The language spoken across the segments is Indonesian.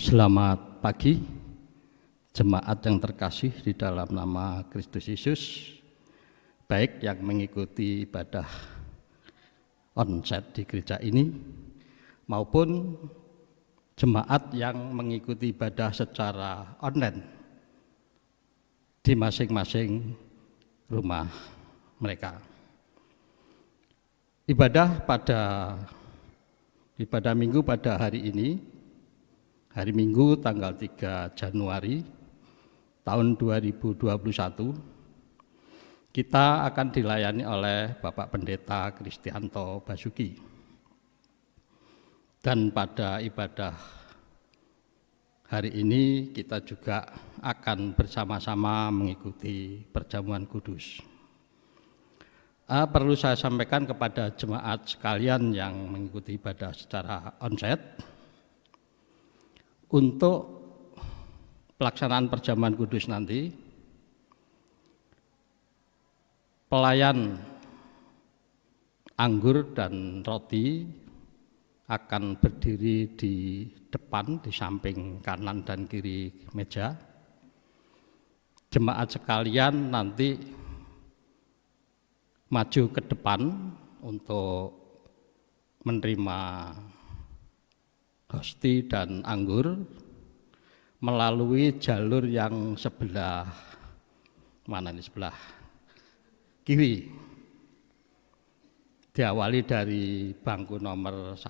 Selamat pagi, jemaat yang terkasih di dalam nama Kristus Yesus, baik yang mengikuti ibadah onsite di gereja ini, maupun jemaat yang mengikuti ibadah secara online di masing-masing rumah mereka. Ibadah minggu pada hari ini, hari Minggu tanggal 3 Januari tahun 2021, kita akan dilayani oleh Bapak Pendeta Kristianto Basuki. Dan pada ibadah hari ini kita juga akan bersama-sama mengikuti perjamuan kudus. Perlu saya sampaikan kepada jemaat sekalian yang mengikuti ibadah secara onsite, untuk pelaksanaan perjamuan kudus nanti, pelayan anggur dan roti akan berdiri di depan, di samping kanan dan kiri meja. Jemaat sekalian nanti maju ke depan untuk menerima hosti dan anggur melalui jalur yang sebelah kiri. Diawali dari bangku nomor 1,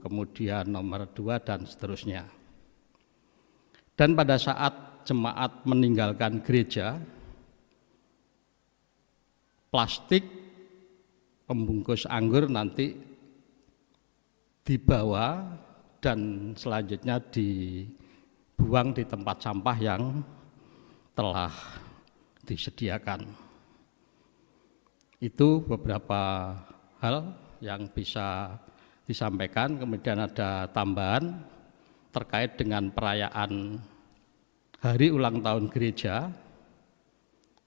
kemudian nomor 2 dan seterusnya. Dan pada saat jemaat meninggalkan gereja, plastik pembungkus anggur nanti dibawa dan selanjutnya dibuang di tempat sampah yang telah disediakan. Itu beberapa hal yang bisa disampaikan. Kemudian ada tambahan terkait dengan perayaan hari ulang tahun gereja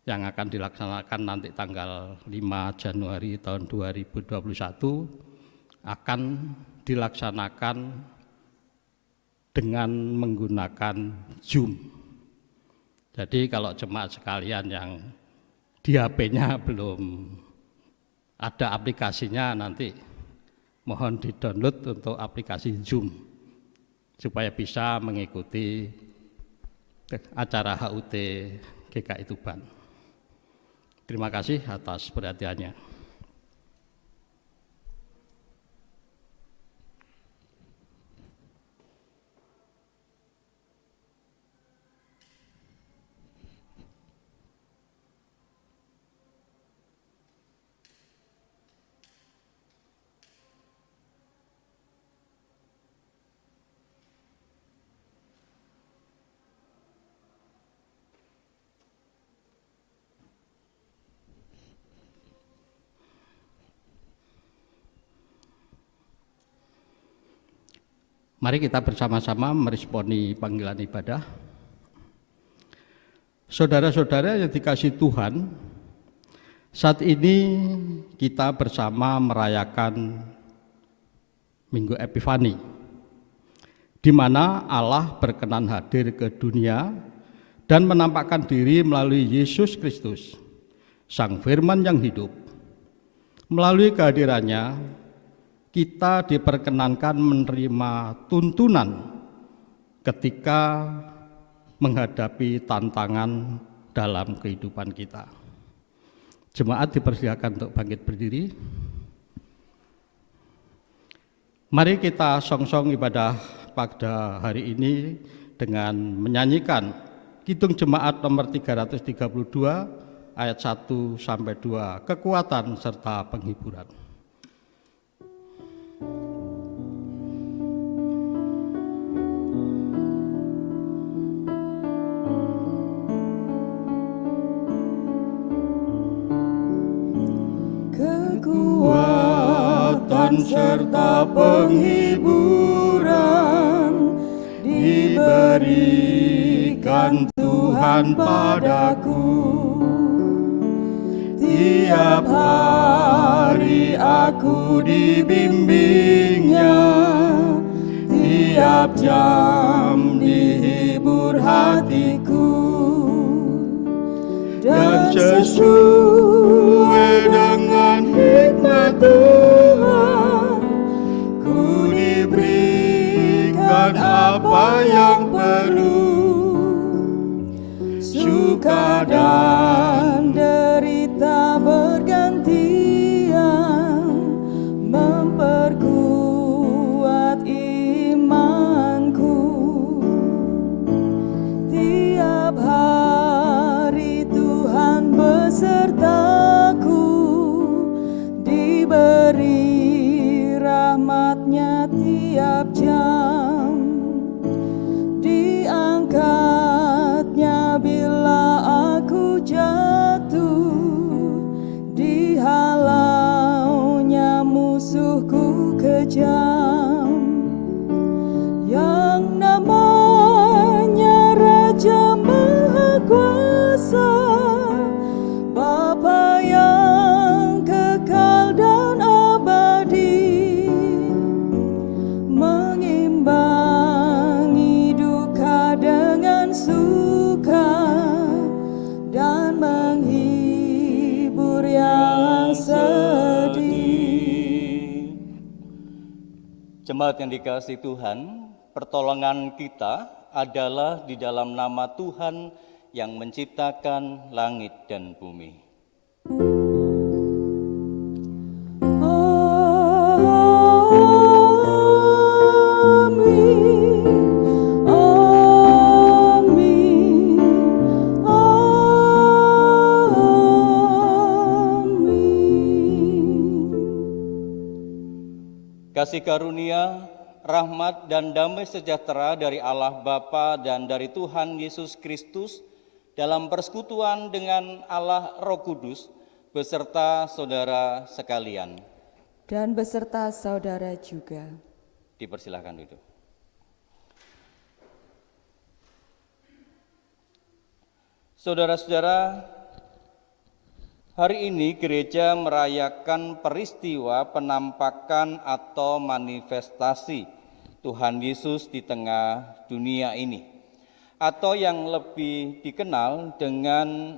yang akan dilaksanakan nanti tanggal 5 Januari tahun 2021, akan dilaksanakan dengan menggunakan Zoom. Jadi kalau jemaat sekalian yang di HP-nya belum ada aplikasinya, nanti mohon di-download untuk aplikasi Zoom supaya bisa mengikuti acara HUT GKI Tuban. Terima kasih atas perhatiannya. Mari kita bersama-sama meresponi panggilan ibadah. Saudara-saudara yang dikasihi Tuhan, saat ini kita bersama merayakan Minggu Epifani, di mana Allah berkenan hadir ke dunia dan menampakkan diri melalui Yesus Kristus, Sang Firman yang hidup. Melalui kehadirannya, kita diperkenankan menerima tuntunan ketika menghadapi tantangan dalam kehidupan kita. Jemaat dipersilakan untuk bangkit berdiri. Mari kita song-song ibadah pada hari ini dengan menyanyikan Kidung Jemaat nomor 332 ayat 1 sampai 2, kekuatan serta penghiburan. Kekuatan serta penghiburan diberikan Tuhan padaku. Tiap hari aku dibimbingnya, tiap jam sesuai dengan hikmat Tuhan, ku diberikan apa yang perlu, suka dan derita bergantian, memperkuat imanku. Tiap hari Tuhan besertaku, diberi rahmat-Nya tiap jam, diangkat-Nya bila aku jatuh, dihalau-Nya musuhku kejam. Yang namanya Raja Maha Kuasa, Bapa yang kekal dan abadi, mengimbangi duka dengan suka dan menghibur yang sedih. Jemaat yang dikasihi Tuhan, pertolongan kita adalah di dalam nama Tuhan yang menciptakan langit dan bumi. Kasih karunia, rahmat dan damai sejahtera dari Allah Bapa dan dari Tuhan Yesus Kristus dalam persekutuan dengan Allah Roh Kudus beserta saudara sekalian. Dan beserta saudara juga. Dipersilahkan duduk. Saudara-saudara, hari ini gereja merayakan peristiwa penampakan atau manifestasi Tuhan Yesus di tengah dunia ini, atau yang lebih dikenal dengan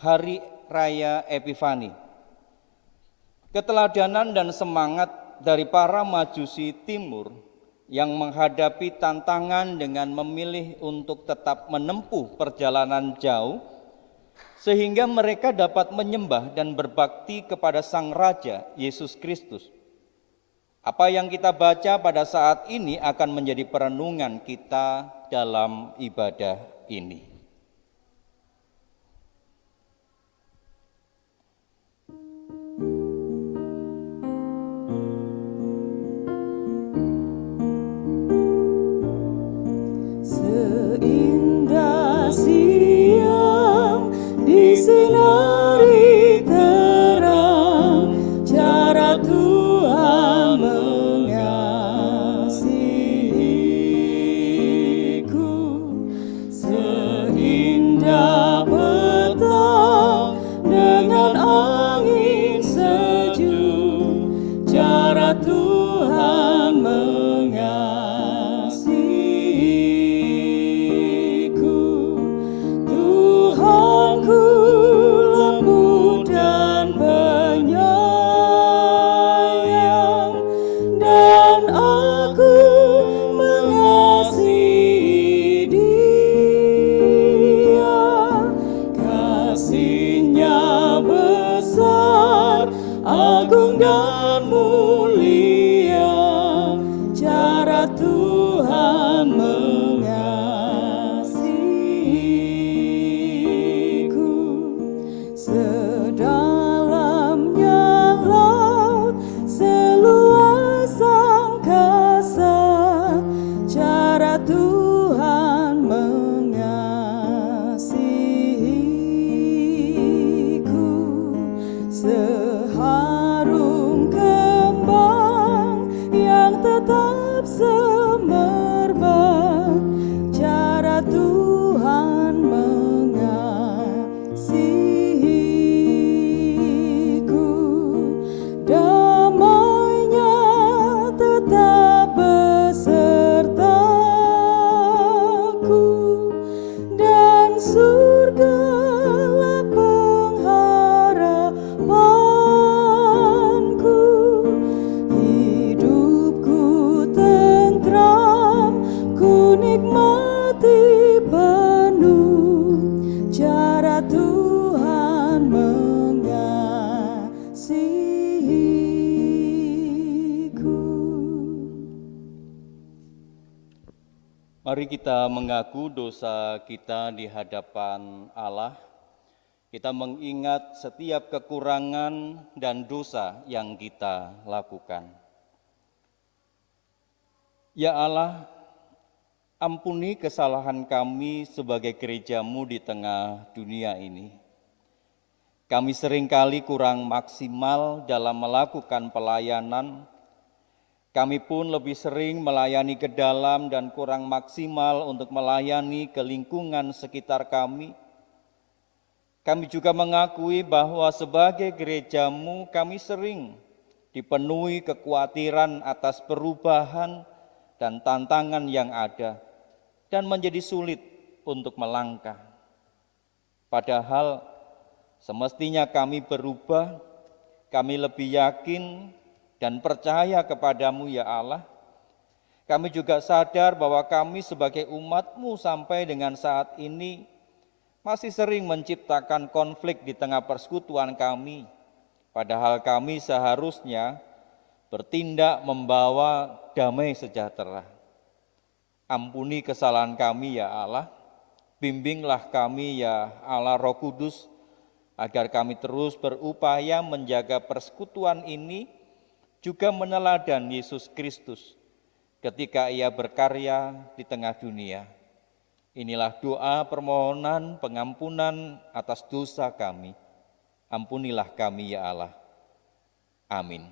Hari Raya Epifani. Keteladanan dan semangat dari para Majusi Timur yang menghadapi tantangan dengan memilih untuk tetap menempuh perjalanan jauh, sehingga mereka dapat menyembah dan berbakti kepada Sang Raja Yesus Kristus. Apa yang kita baca pada saat ini akan menjadi perenungan kita dalam ibadah ini. Seindah siang disinari terang, cara Tuhan mengasihiku. Seindah petang dengan angin sejuk, cara Tuhan mengasihiku. Tuhanku lembut dan penyayang, dan aku mengasihi Dia. Kasih-Nya besar, agung dan mulia, Mari kita mengaku dosa kita di hadapan Allah. Kita mengingat setiap kekurangan dan dosa yang kita lakukan. Ya Allah, ampuni kesalahan kami sebagai gereja-Mu di tengah dunia ini. Kami seringkali kurang maksimal dalam melakukan pelayanan. Kami pun lebih sering melayani ke dalam dan kurang maksimal untuk melayani ke lingkungan sekitar kami. Kami juga mengakui bahwa sebagai gereja-Mu kami sering dipenuhi kekhawatiran atas perubahan dan tantangan yang ada dan menjadi sulit untuk melangkah. Padahal semestinya kami berubah, kami lebih yakin dan percaya kepada-Mu ya Allah. Kami juga sadar bahwa kami sebagai umat-Mu sampai dengan saat ini masih sering menciptakan konflik di tengah persekutuan kami. Padahal kami seharusnya bertindak membawa damai sejahtera. Ampuni kesalahan kami ya Allah, bimbinglah kami ya Allah Roh Kudus, agar kami terus berupaya menjaga persekutuan ini, juga meneladan Yesus Kristus ketika Ia berkarya di tengah dunia. Inilah doa permohonan pengampunan atas dosa kami. Ampunilah kami ya Allah. Amin.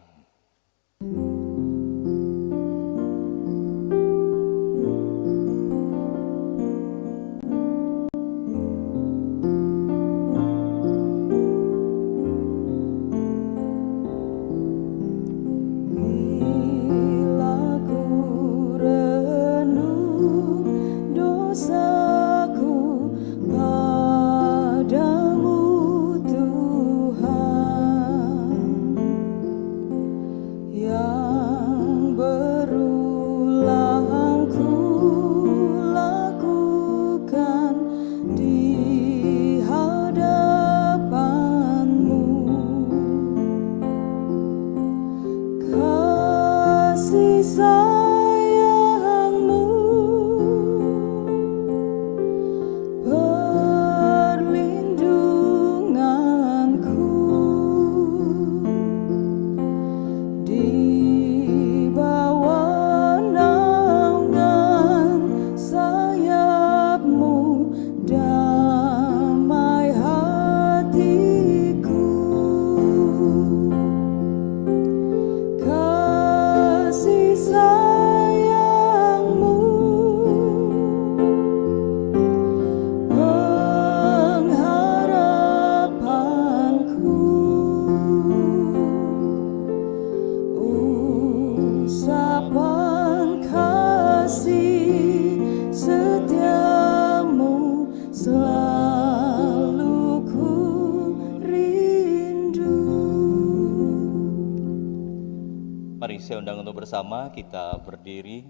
Mari saya undang untuk bersama kita berdiri.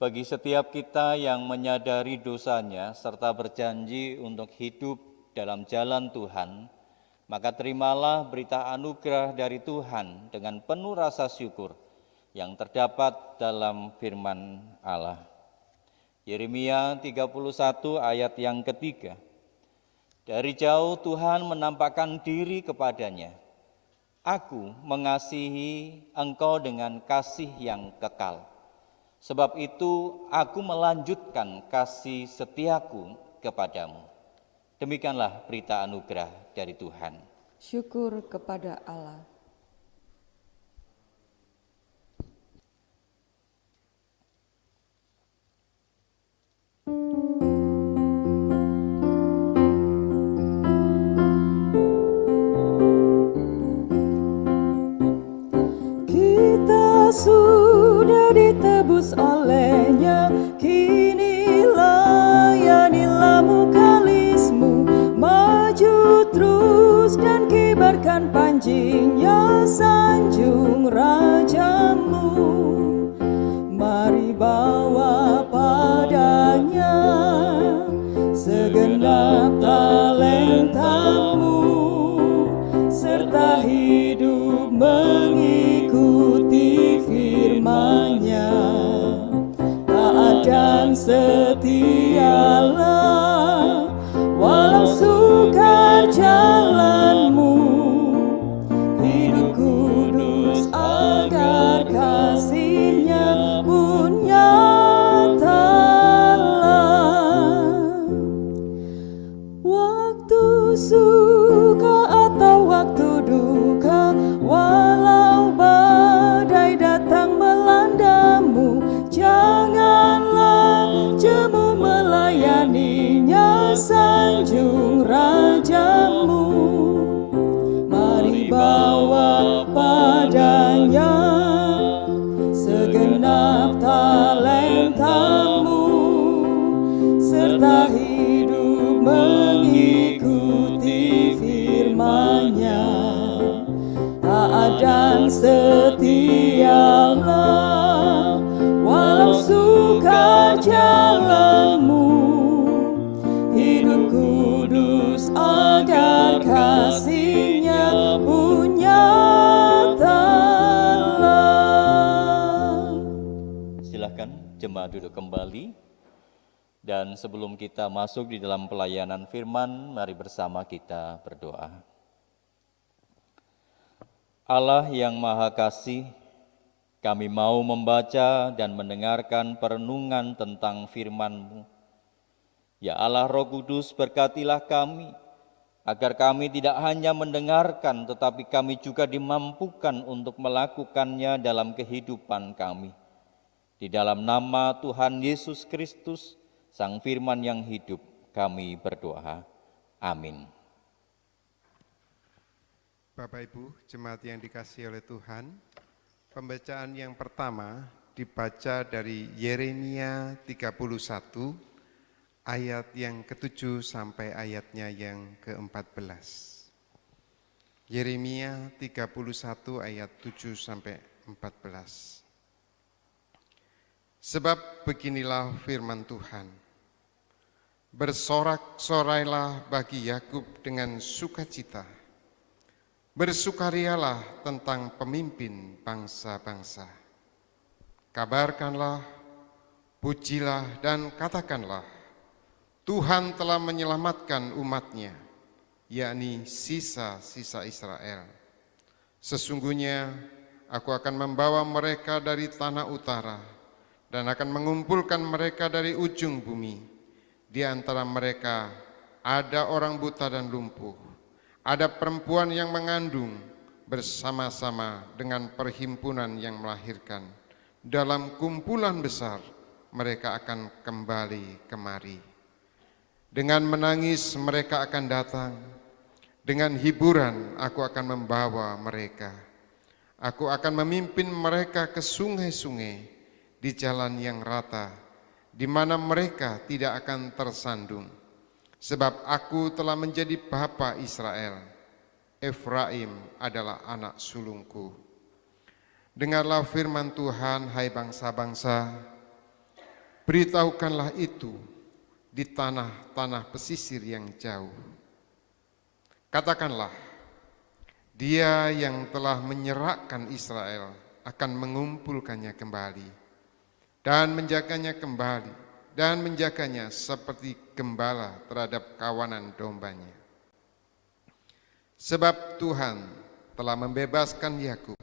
Bagi setiap kita yang menyadari dosanya serta berjanji untuk hidup dalam jalan Tuhan, maka terimalah berita anugerah dari Tuhan dengan penuh rasa syukur yang terdapat dalam firman Allah. Yeremia 31 ayat yang ketiga. Dari jauh Tuhan menampakkan diri kepadanya. Aku mengasihi engkau dengan kasih yang kekal. Sebab itu aku melanjutkan kasih setiaku kepadamu. Demikianlah berita anugerah dari Tuhan. Syukur kepada Allah. Sudah ditebus olehnya, kini layanilah mukalismu, maju terus dan kibarkan panjingnya sanjung rajamu. Mari bawa padanya segenap talentamu, serta hidup mengikuti firman-Nya. jemaat duduk kembali. Dan sebelum kita masuk di dalam pelayanan firman, mari bersama kita berdoa. Allah yang Maha Kasih, kami mau membaca dan mendengarkan perenungan tentang firman-Mu. Ya Allah Roh Kudus, berkatilah kami, agar kami tidak hanya mendengarkan, tetapi kami juga dimampukan untuk melakukannya dalam kehidupan kami. Di dalam nama Tuhan Yesus Kristus, Sang Firman yang hidup, kami berdoa. Amin. Bapak Ibu, jemaat yang dikasihi oleh Tuhan, pembacaan yang pertama dibaca dari Yeremia 31, ayat yang ke-7 sampai ayatnya yang ke-14. Yeremia 31 ayat 7 sampai 14. Sebab beginilah firman Tuhan. Bersorak-sorailah bagi Yakub dengan sukacita. Bersukarialah tentang pemimpin bangsa-bangsa. Kabarkanlah, pujilah dan katakanlah, Tuhan telah menyelamatkan umat-Nya, yakni sisa-sisa Israel. Sesungguhnya aku akan membawa mereka dari tanah utara dan akan mengumpulkan mereka dari ujung bumi. Di antara mereka ada orang buta dan lumpuh, ada perempuan yang mengandung bersama-sama dengan perhimpunan yang melahirkan. Dalam kumpulan besar mereka akan kembali kemari. Dengan menangis mereka akan datang, dengan hiburan aku akan membawa mereka. Aku akan memimpin mereka ke sungai-sungai di jalan yang rata, di mana mereka tidak akan tersandung. Sebab aku telah menjadi bapa Israel, Efraim adalah anak sulungku. Dengarlah firman Tuhan, hai bangsa-bangsa, beritahukanlah itu di tanah-tanah pesisir yang jauh. Katakanlah, Dia yang telah menyerahkan Israel akan mengumpulkannya kembali dan menjaganya kembali, dan menjaganya seperti gembala terhadap kawanan dombanya. Sebab Tuhan telah membebaskan Yakub,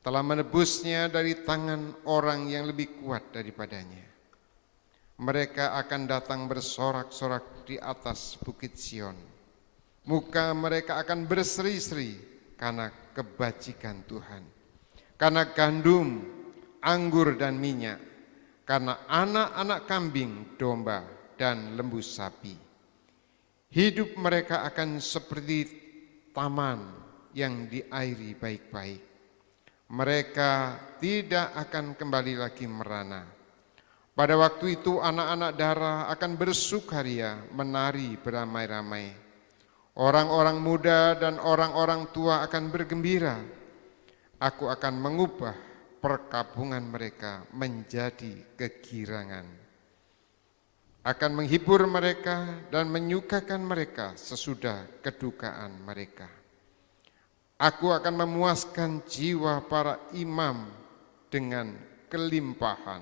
telah menebusnya dari tangan orang yang lebih kuat daripadanya. Mereka akan datang bersorak-sorak di atas bukit Sion. Muka mereka akan berseri-seri karena kebajikan Tuhan, karena gandum, anggur dan minyak, karena anak-anak kambing, domba, dan lembu sapi. Hidup mereka akan seperti taman yang diairi baik-baik. Mereka tidak akan kembali lagi merana. Pada waktu itu anak-anak darah akan bersukaria, menari beramai-ramai. Orang-orang muda dan orang-orang tua akan bergembira. Aku akan mengubah perkabungan mereka menjadi kegirangan. Akan menghibur mereka dan menyukakan mereka sesudah kedukaan mereka. Aku akan memuaskan jiwa para imam dengan kelimpahan,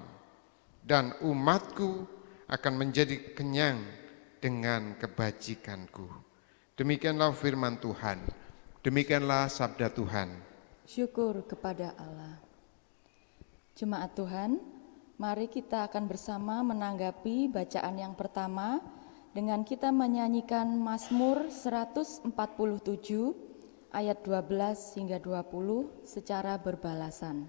dan umatku akan menjadi kenyang dengan kebajikanku. Demikianlah firman Tuhan, demikianlah sabda Tuhan. Syukur kepada Allah. Jemaat Tuhan, mari kita akan bersama menanggapi bacaan yang pertama dengan kita menyanyikan Mazmur 147 ayat 12 hingga 20 secara berbalasan.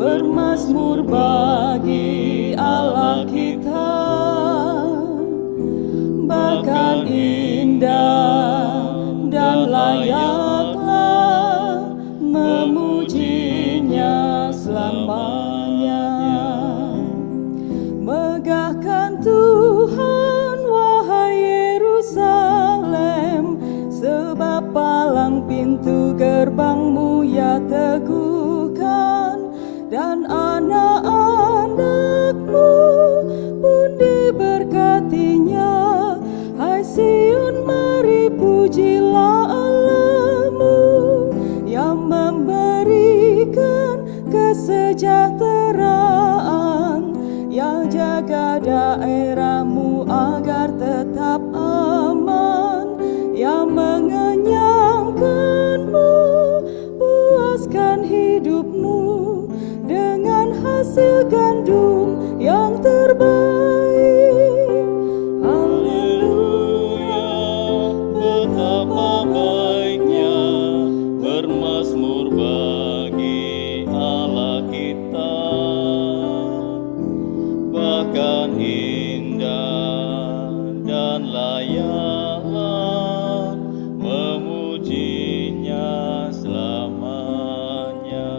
Bermazmur bagi Allah kita, bahkan indah dan layaklah memujinya selamanya. Megahkan Tuhan wahai Yerusalem, sebab palang pintu gerbangmu ya teguhkan. dan anak-anakmu pun diberkatinya. Hai Sion, mari pujilah Allahmu yang memberikan kesejahteraan, yang jaga daerahmu agar tetap aman, yang mengenyangkanmu, puaskan hidupmu dengan hasil gandum yang terbaik. Haleluya, Betapa baiknya bermazmur bagi Allah kita, bahkan indah dan layaklah memujinya selamanya.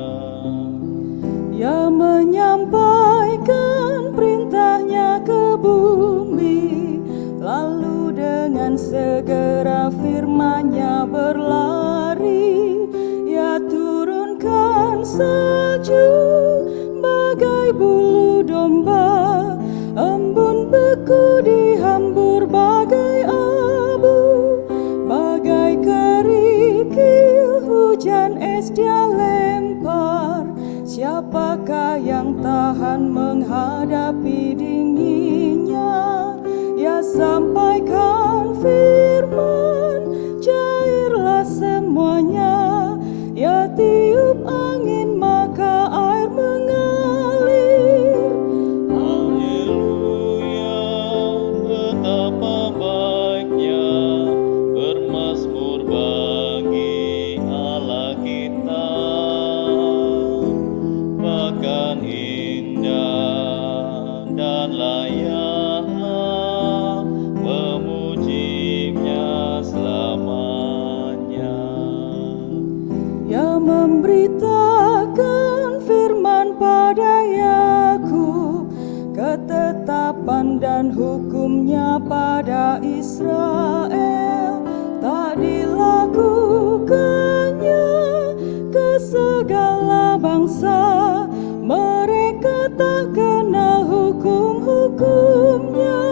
yang menyampaikan perintahnya ke bumi, lalu dengan segera firman-Nya berlari. Ya turunkan salju bagai bulu domba, embun beku dihambur bagai abu, bagai kerikil hujan es Dia lempar. Siapakah yang tahan menghadapi dinginnya? Ya sampaikan firman, cairlah semuanya. Ya tiup angin, maka air mengalir. Haleluya, betapa baiknya bermazmur bagi Allah kita, bahkan indah dan layaklah memujinya selamanya. Ya memberitakan firman pada Yakub, ketetapan dan hukum-Nya pada Israel. Tak dilakukannya ke segala bangsa, mereka tak kenal hukum-hukum-Nya.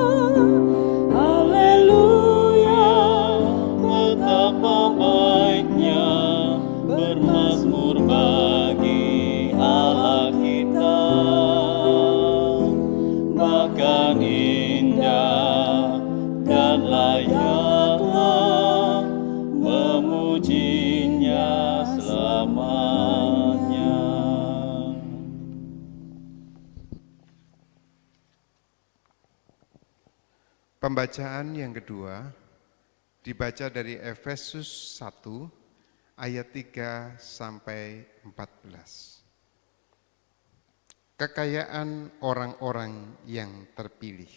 Haleluya, Betapa baiknya bermazmur bagi Allah kita, bahkan indah dan layaklah memujinya selamanya. Pembacaan yang kedua dibaca dari Efesus 1 ayat 3 sampai 14. Kekayaan orang-orang yang terpilih.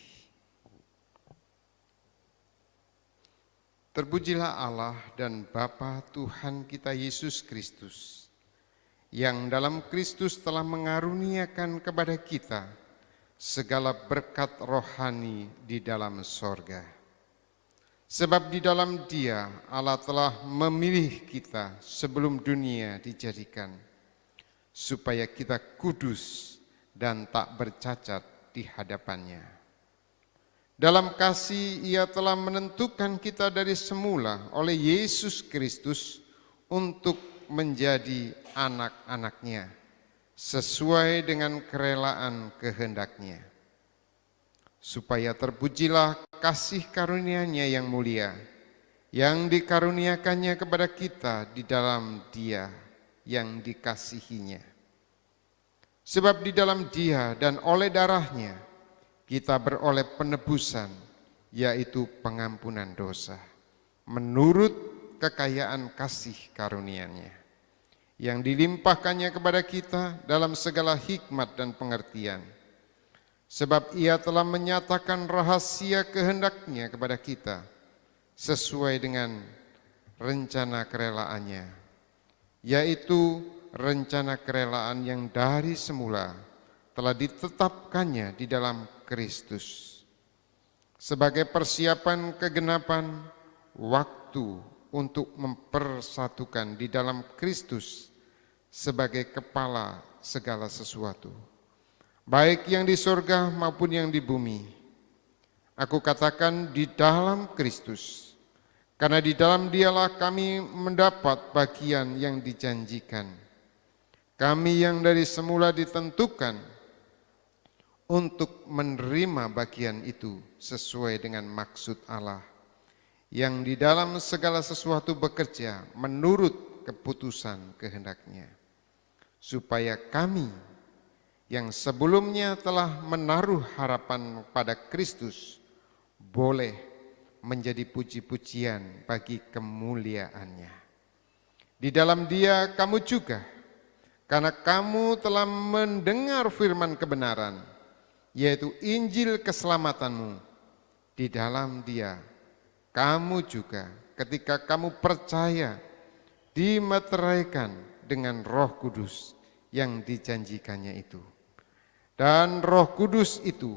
Terpujilah Allah dan Bapa Tuhan kita Yesus Kristus, yang dalam Kristus telah mengaruniakan kepada kita segala berkat rohani di dalam sorga. Sebab di dalam Dia Allah telah memilih kita sebelum dunia dijadikan, supaya kita kudus dan tak bercacat di hadapan-Nya. Dalam kasih Ia telah menentukan kita dari semula oleh Yesus Kristus untuk menjadi anak-anak-Nya, sesuai dengan kerelaan kehendak-Nya, supaya terpujilah kasih karunia-Nya yang mulia, yang dikaruniakannya kepada kita di dalam Dia yang dikasihinya. Sebab di dalam Dia dan oleh darah-Nya kita beroleh penebusan, yaitu pengampunan dosa, menurut kekayaan kasih karunia-Nya, yang dilimpahkannya kepada kita dalam segala hikmat dan pengertian. Sebab Ia telah menyatakan rahasia kehendak-Nya kepada kita, sesuai dengan rencana kerelaannya, yaitu rencana kerelaan yang dari semula telah ditetapkannya di dalam Kristus, sebagai persiapan kegenapan waktu untuk mempersatukan di dalam Kristus sebagai kepala segala sesuatu, baik yang di surga maupun yang di bumi. Aku katakan di dalam Kristus, karena di dalam Dialah kami mendapat bagian yang dijanjikan. Kami yang dari semula ditentukan untuk menerima bagian itu sesuai dengan maksud Allah, yang di dalam segala sesuatu bekerja menurut keputusan kehendak-Nya, supaya kami yang sebelumnya telah menaruh harapan pada Kristus boleh menjadi puji-pujian bagi kemuliaan-Nya. Di dalam Dia kamu juga, karena kamu telah mendengar firman kebenaran, yaitu Injil keselamatanmu. Di dalam Dia kamu juga ketika kamu percaya dimeteraikan dengan Roh Kudus yang dijanjikannya itu. Dan Roh Kudus itu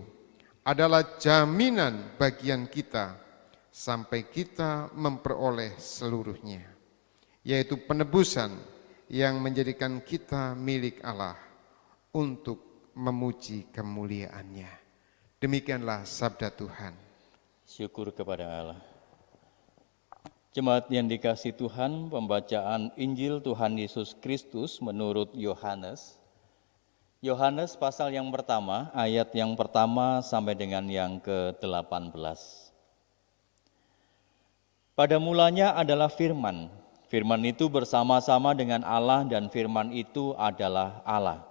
adalah jaminan bagian kita sampai kita memperoleh seluruhnya, yaitu penebusan yang menjadikan kita milik Allah untuk memuji kemuliaan-Nya. Demikianlah sabda Tuhan. Syukur kepada Allah. Jemaat yang dikasihi Tuhan, pembacaan Injil Tuhan Yesus Kristus menurut Yohanes. Yohanes pasal yang pertama, ayat yang pertama sampai dengan yang ke-18. Pada mulanya adalah firman. Firman itu bersama-sama dengan Allah dan firman itu adalah Allah.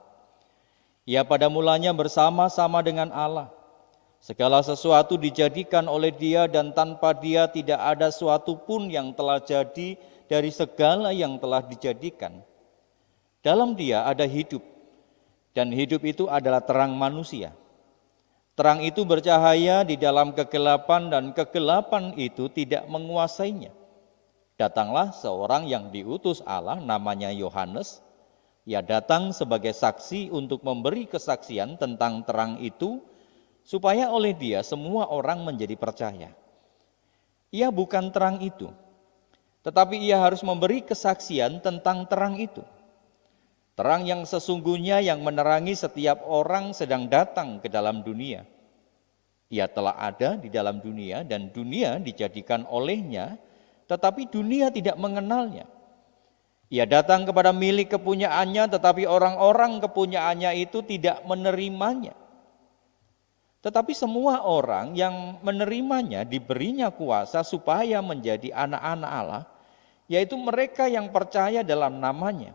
Ia pada mulanya bersama-sama dengan Allah. Segala sesuatu dijadikan oleh Dia dan tanpa Dia tidak ada suatu pun yang telah jadi dari segala yang telah dijadikan. Dalam Dia ada hidup, dan hidup itu adalah terang manusia. Terang itu bercahaya di dalam kegelapan dan kegelapan itu tidak menguasainya. Datanglah seorang yang diutus Allah namanya Yohanes. Ia datang sebagai saksi untuk memberi kesaksian tentang terang itu, supaya oleh dia semua orang menjadi percaya. Ia bukan terang itu, tetapi ia harus memberi kesaksian tentang terang itu. Terang yang sesungguhnya yang menerangi setiap orang sedang datang ke dalam dunia. Ia telah ada di dalam dunia dan dunia dijadikan olehnya, tetapi dunia tidak mengenalnya. Ia datang kepada milik kepunyaannya, tetapi orang-orang kepunyaannya itu tidak menerimanya. Tetapi semua orang yang menerimanya diberinya kuasa supaya menjadi anak-anak Allah, yaitu mereka yang percaya dalam namanya.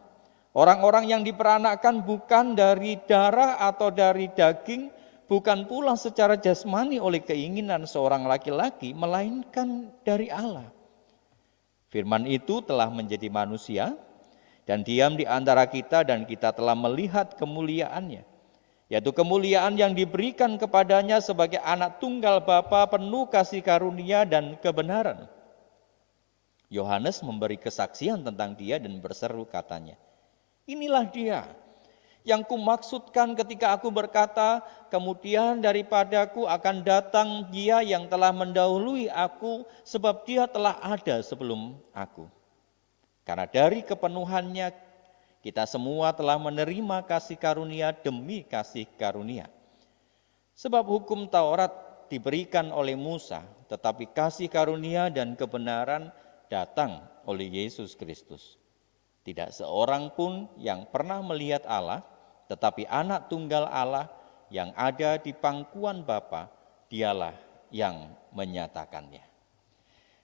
Orang-orang yang diperanakkan bukan dari darah atau dari daging, bukan pula secara jasmani oleh keinginan seorang laki-laki, melainkan dari Allah. Firman itu telah menjadi manusia dan diam di antara kita, dan kita telah melihat kemuliaannya, yaitu kemuliaan yang diberikan kepadanya sebagai anak tunggal Bapa penuh kasih karunia dan kebenaran. Yohanes memberi kesaksian tentang dia dan berseru katanya, inilah dia yang kumaksudkan ketika aku berkata, kemudian daripadaku akan datang dia yang telah mendahului aku, sebab dia telah ada sebelum aku. Karena dari kepenuhannya kita semua telah menerima kasih karunia demi kasih karunia. Sebab hukum Taurat diberikan oleh Musa, tetapi kasih karunia dan kebenaran datang oleh Yesus Kristus. Tidak seorang pun yang pernah melihat Allah, tetapi anak tunggal Allah yang ada di pangkuan Bapa, dialah yang menyatakannya.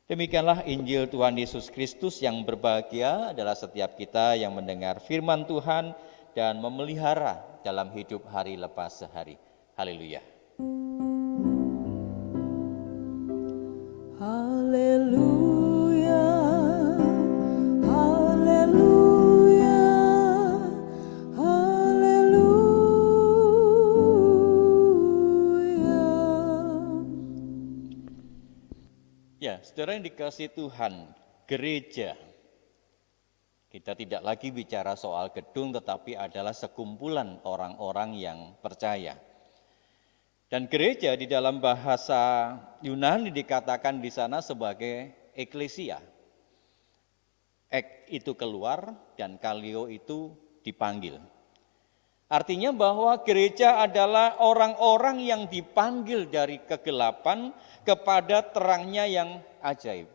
Demikianlah Injil Tuhan Yesus Kristus. Yang berbahagia adalah setiap kita yang mendengar firman Tuhan dan memelihara dalam hidup hari lepas sehari. Haleluya. Haleluya, haleluya, haleluya. Ya, saudara yang dikasihi Tuhan, gereja. Kita tidak lagi bicara soal gedung, tetapi adalah sekumpulan orang-orang yang percaya. Dan gereja di dalam bahasa Yunani dikatakan di sana sebagai eklesia. Ek itu keluar dan kalio itu dipanggil. Artinya bahwa gereja adalah orang-orang yang dipanggil dari kegelapan kepada terangnya yang ajaib.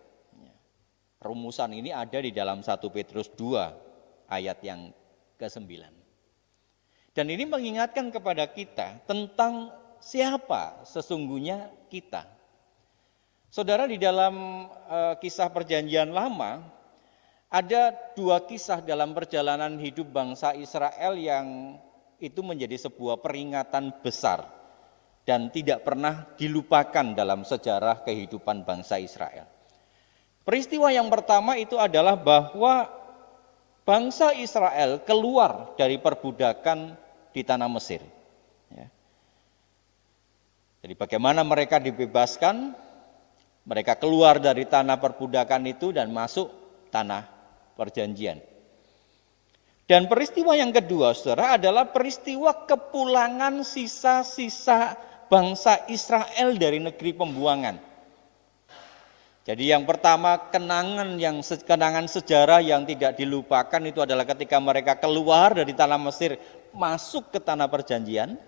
Rumusan ini ada di dalam 1 Petrus 2 ayat yang ke-9. Dan ini mengingatkan kepada kita tentang siapa sesungguhnya kita. Saudara, di dalam kisah perjanjian lama, ada 2 kisah dalam perjalanan hidup bangsa Israel yang itu menjadi sebuah peringatan besar dan tidak pernah dilupakan dalam sejarah kehidupan bangsa Israel. Peristiwa yang pertama itu adalah bahwa bangsa Israel keluar dari perbudakan di tanah Mesir. Jadi bagaimana mereka dibebaskan, mereka keluar dari tanah perbudakan itu dan masuk tanah perjanjian. Dan peristiwa yang kedua, saudara, adalah peristiwa kepulangan sisa-sisa bangsa Israel dari negeri pembuangan. Jadi yang pertama, kenangan sejarah yang tidak dilupakan itu adalah ketika mereka keluar dari tanah Mesir, masuk ke tanah perjanjian.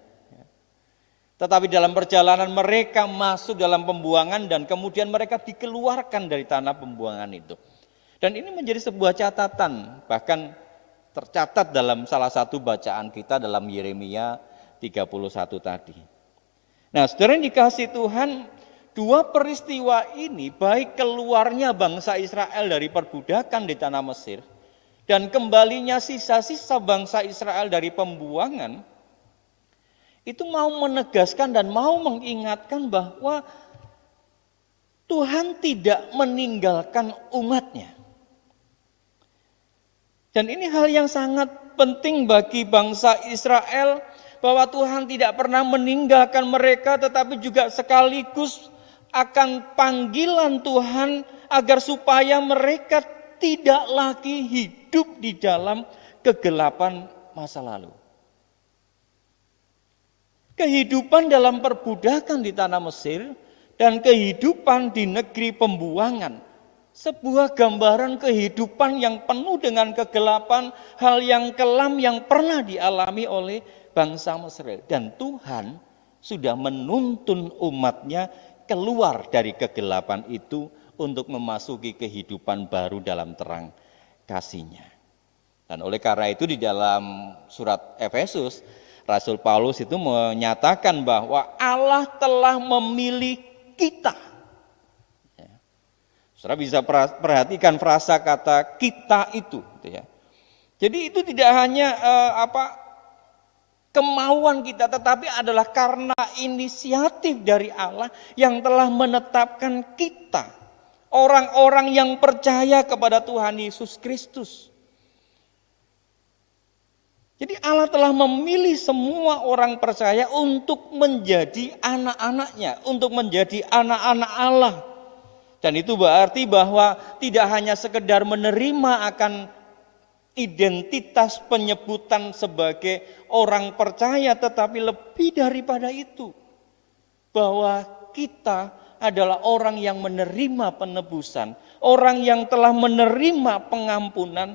Tetapi dalam perjalanan mereka masuk dalam pembuangan dan kemudian mereka dikeluarkan dari tanah pembuangan itu. Dan ini menjadi sebuah catatan, bahkan tercatat dalam salah satu bacaan kita dalam Yeremia 31 tadi. Nah, saudara yang dikasihi Tuhan, 2 peristiwa ini, baik keluarnya bangsa Israel dari perbudakan di tanah Mesir dan kembalinya sisa-sisa bangsa Israel dari pembuangan, itu mau menegaskan dan mau mengingatkan bahwa Tuhan tidak meninggalkan umatnya. Dan ini hal yang sangat penting bagi bangsa Israel, bahwa Tuhan tidak pernah meninggalkan mereka, tetapi juga sekaligus akan panggilan Tuhan agar supaya mereka tidak lagi hidup di dalam kegelapan masa lalu. Kehidupan dalam perbudakan di tanah Mesir dan kehidupan di negeri pembuangan, sebuah gambaran kehidupan yang penuh dengan kegelapan, hal yang kelam yang pernah dialami oleh bangsa Mesir. Dan Tuhan sudah menuntun umatnya keluar dari kegelapan itu untuk memasuki kehidupan baru dalam terang kasih-Nya. Dan oleh karena itu di dalam surat Efesus, Rasul Paulus itu menyatakan bahwa Allah telah memilih kita. Saudara bisa perhatikan frasa kata kita itu. Jadi itu tidak hanya kemauan kita, tetapi adalah karena inisiatif dari Allah yang telah menetapkan kita, orang-orang yang percaya kepada Tuhan Yesus Kristus. Jadi Allah telah memilih semua orang percaya untuk menjadi anak-anaknya, untuk menjadi anak-anak Allah. Dan itu berarti bahwa tidak hanya sekedar menerima akan identitas penyebutan sebagai orang percaya, tetapi lebih daripada itu, bahwa kita adalah orang yang menerima penebusan, orang yang telah menerima pengampunan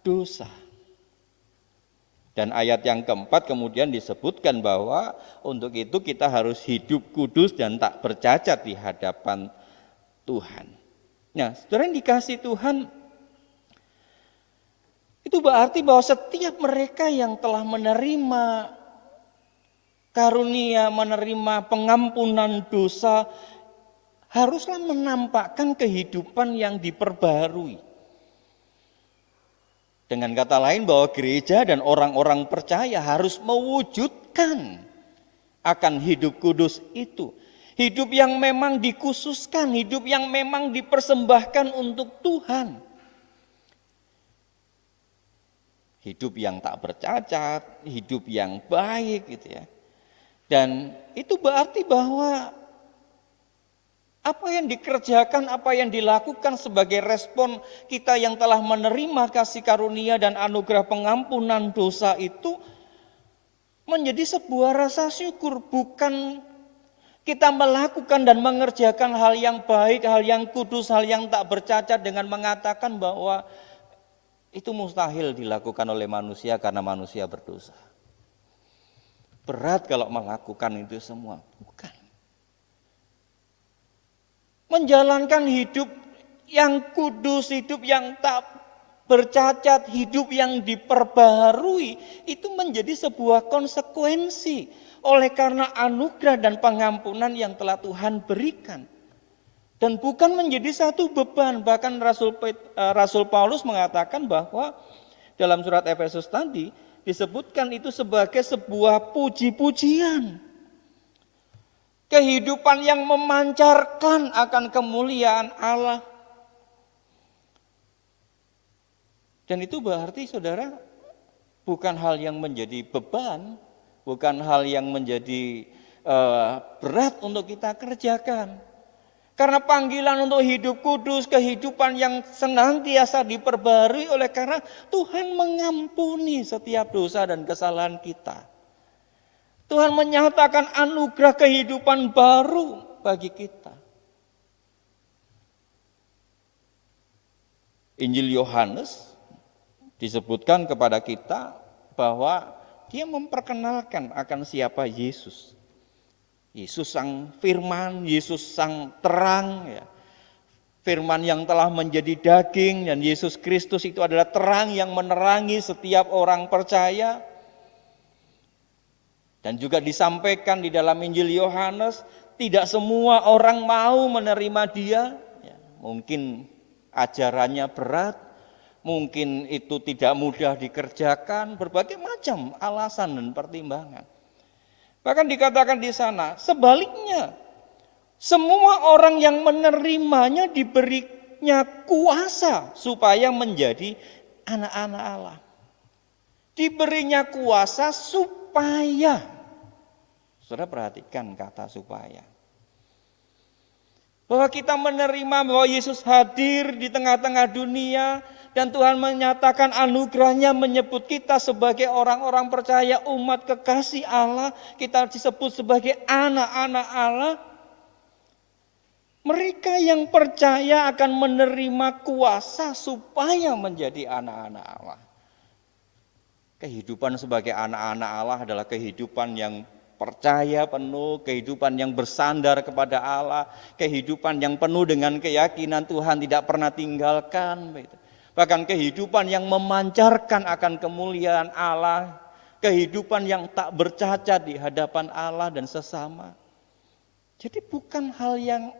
dosa. Dan ayat yang keempat kemudian disebutkan bahwa untuk itu kita harus hidup kudus dan tak bercacat di hadapan Tuhan. Nah, saudara yang dikasihi Tuhan, itu berarti bahwa setiap mereka yang telah menerima karunia, menerima pengampunan dosa, haruslah menampakkan kehidupan yang diperbarui. Dengan kata lain bahwa gereja dan orang-orang percaya harus mewujudkan akan hidup kudus itu. Hidup yang memang dikhususkan, hidup yang memang dipersembahkan untuk Tuhan. Hidup yang tak bercacat, hidup yang baik gitu ya. Dan itu berarti bahwa apa yang dikerjakan, apa yang dilakukan sebagai respon kita yang telah menerima kasih karunia dan anugerah pengampunan dosa itu menjadi sebuah rasa syukur, bukan kita melakukan dan mengerjakan hal yang baik, hal yang kudus, hal yang tak bercacat dengan mengatakan bahwa Itu mustahil dilakukan oleh manusia karena manusia berdosa. Berat kalau melakukan itu semua. Bukan. Menjalankan hidup yang kudus, hidup yang tak bercacat, hidup yang diperbaharui, itu menjadi sebuah konsekuensi oleh karena anugerah dan pengampunan yang telah Tuhan berikan. Dan bukan menjadi satu beban. Bahkan Rasul Paulus mengatakan bahwa dalam surat Efesus tadi disebutkan itu sebagai sebuah puji-pujian. Kehidupan yang memancarkan akan kemuliaan Allah. Dan itu berarti saudara, bukan hal yang menjadi beban, bukan hal yang menjadi berat untuk kita kerjakan. Karena panggilan untuk hidup kudus, kehidupan yang senantiasa diperbarui oleh karena Tuhan mengampuni setiap dosa dan kesalahan kita. Tuhan menyatakan anugerah kehidupan baru bagi kita. Injil Yohanes disebutkan kepada kita bahwa dia memperkenalkan akan siapa Yesus. Yesus sang firman, Yesus sang terang, ya. Firman yang telah menjadi daging, dan Yesus Kristus itu adalah terang yang menerangi setiap orang percaya. Dan juga disampaikan di dalam Injil Yohanes, tidak semua orang mau menerima dia. Ya, mungkin ajarannya berat, mungkin itu tidak mudah dikerjakan, berbagai macam alasan dan pertimbangan. Bahkan dikatakan di sana, sebaliknya, semua orang yang menerimanya diberinya kuasa supaya menjadi anak-anak Allah. Diberinya kuasa supaya. Saudara perhatikan kata supaya. Bahwa kita menerima bahwa Yesus hadir di tengah-tengah dunia, dan Tuhan menyatakan anugerahnya menyebut kita sebagai orang-orang percaya, umat kekasih Allah. Kita disebut sebagai anak-anak Allah. Mereka yang percaya akan menerima kuasa supaya menjadi anak-anak Allah. Kehidupan sebagai anak-anak Allah adalah kehidupan yang percaya penuh, kehidupan yang bersandar kepada Allah, kehidupan yang penuh dengan keyakinan Tuhan tidak pernah tinggalkan. Bahkan kehidupan yang memancarkan akan kemuliaan Allah, kehidupan yang tak bercacat di hadapan Allah dan sesama. Jadi bukan hal yang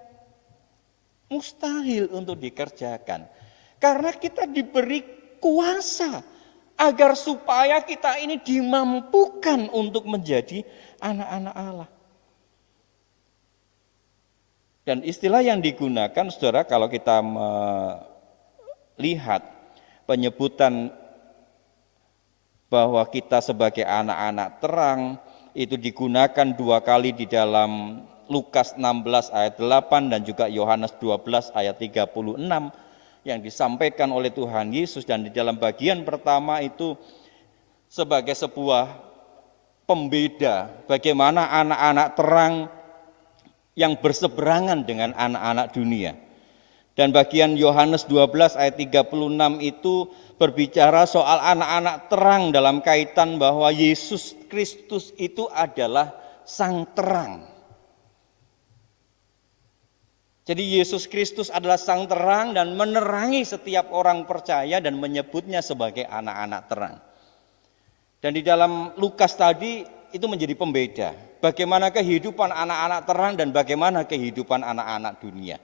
mustahil untuk dikerjakan. Karena kita diberi kuasa agar supaya kita ini dimampukan untuk menjadi anak-anak Allah. Dan istilah yang digunakan, saudara, kalau kita lihat penyebutan bahwa kita sebagai anak-anak terang itu digunakan 2 kali di dalam Lukas 16 ayat 8 dan juga Yohanes 12 ayat 36 yang disampaikan oleh Tuhan Yesus. Dan di dalam bagian pertama itu sebagai sebuah pembeda bagaimana anak-anak terang yang berseberangan dengan anak-anak dunia. Dan bagian Yohanes 12 ayat 36 itu berbicara soal anak-anak terang dalam kaitan bahwa Yesus Kristus itu adalah sang terang. Jadi Yesus Kristus adalah sang terang dan menerangi setiap orang percaya dan menyebutnya sebagai anak-anak terang. Dan di dalam Lukas tadi itu menjadi pembeda. Bagaimana kehidupan anak-anak terang dan bagaimana kehidupan anak-anak dunia.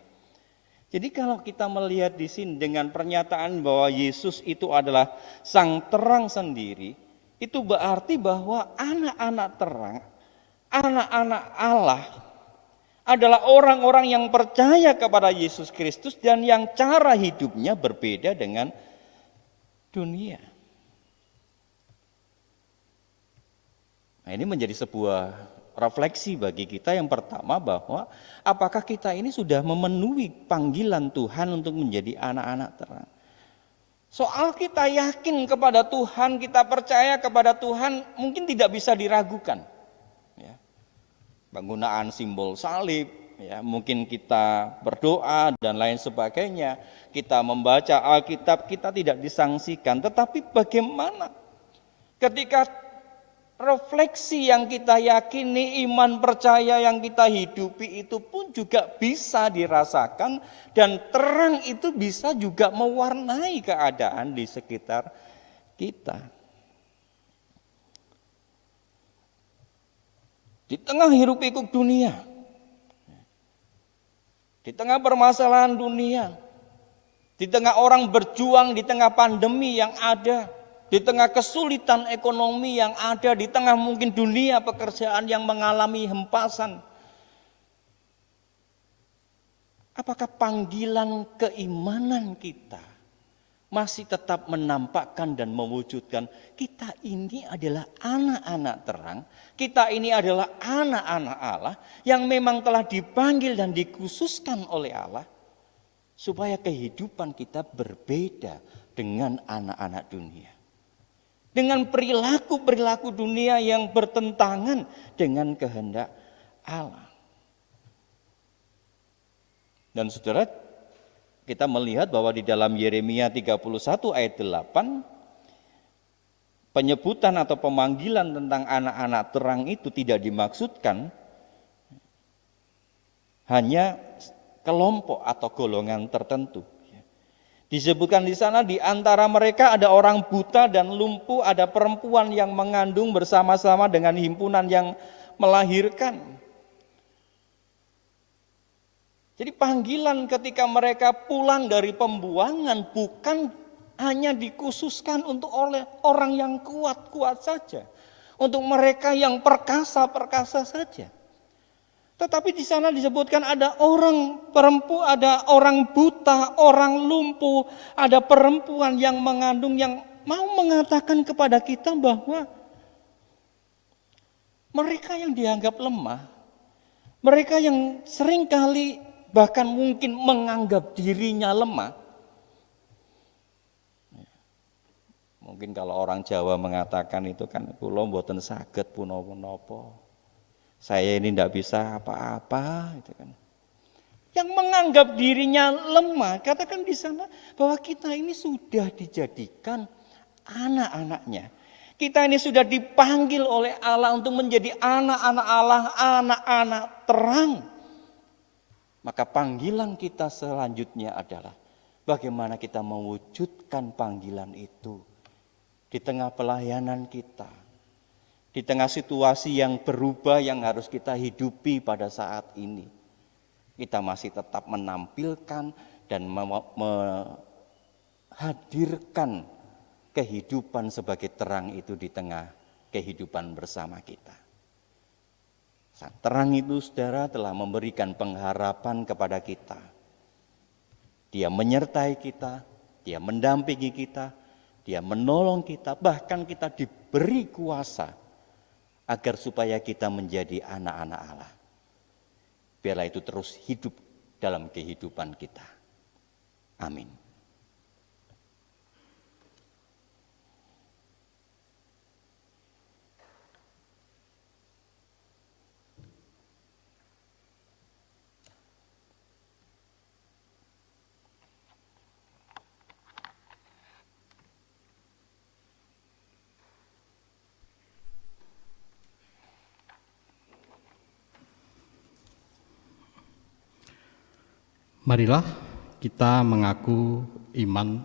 Jadi kalau kita melihat di sini dengan pernyataan bahwa Yesus itu adalah sang terang sendiri, itu berarti bahwa anak-anak terang, anak-anak Allah adalah orang-orang yang percaya kepada Yesus Kristus dan yang cara hidupnya berbeda dengan dunia. Nah, ini menjadi sebuah refleksi bagi kita yang pertama bahwa apakah kita ini sudah memenuhi panggilan Tuhan untuk menjadi anak-anak terang. Soal kita yakin kepada Tuhan, kita percaya kepada Tuhan mungkin tidak bisa diragukan. Ya. Penggunaan simbol salib, ya, mungkin kita berdoa dan lain sebagainya, kita membaca Alkitab, kita tidak disangsikan. Tetapi bagaimana ketika refleksi yang kita yakini, iman percaya yang kita hidupi itu pun juga bisa dirasakan, dan terang itu bisa juga mewarnai keadaan di sekitar kita. Di tengah hiruk pikuk dunia, di tengah permasalahan dunia, di tengah orang berjuang, di tengah pandemi yang ada, di tengah kesulitan ekonomi yang ada, di tengah mungkin dunia pekerjaan yang mengalami hempasan, apakah panggilan keimanan kita masih tetap menampakkan dan mewujudkan kita ini adalah anak-anak terang, kita ini adalah anak-anak Allah yang memang telah dipanggil dan dikhususkan oleh Allah supaya kehidupan kita berbeda dengan anak-anak dunia, dengan perilaku-perilaku dunia yang bertentangan dengan kehendak Allah. Dan saudara, kita melihat bahwa di dalam Yeremia 31 ayat 8, penyebutan atau pemanggilan tentang anak-anak terang itu tidak dimaksudkan hanya kelompok atau golongan tertentu. Disebutkan di sana, di antara mereka ada orang buta dan lumpuh, ada perempuan yang mengandung bersama-sama dengan himpunan yang melahirkan. Jadi panggilan ketika mereka pulang dari pembuangan bukan hanya dikhususkan untuk oleh orang yang kuat-kuat saja, untuk mereka yang perkasa-perkasa saja. Tetapi di sana disebutkan ada orang perempuan, ada orang buta, orang lumpuh, ada perempuan yang mengandung, yang mau mengatakan kepada kita bahwa mereka yang dianggap lemah, mereka yang seringkali bahkan mungkin menganggap dirinya lemah. Mungkin kalau orang Jawa mengatakan itu kan, kula mboten saged punapa-punapa, saya ini tidak bisa apa-apa, itu kan. Yang menganggap dirinya lemah, katakan di sana bahwa kita ini sudah dijadikan anak-anaknya. Kita ini sudah dipanggil oleh Allah untuk menjadi anak-anak Allah, anak-anak terang. Maka panggilan kita selanjutnya adalah bagaimana kita mewujudkan panggilan itu di tengah pelayanan kita, di tengah situasi yang berubah yang harus kita hidupi pada saat ini. Kita masih tetap menampilkan dan menghadirkan kehidupan sebagai terang itu di tengah kehidupan bersama kita. Terang itu, saudara, telah memberikan pengharapan kepada kita. Dia menyertai kita, dia mendampingi kita, dia menolong kita, bahkan kita diberi kuasa agar supaya kita menjadi anak-anak Allah. Biarlah itu terus hidup dalam kehidupan kita. Amin. Marilah kita mengaku iman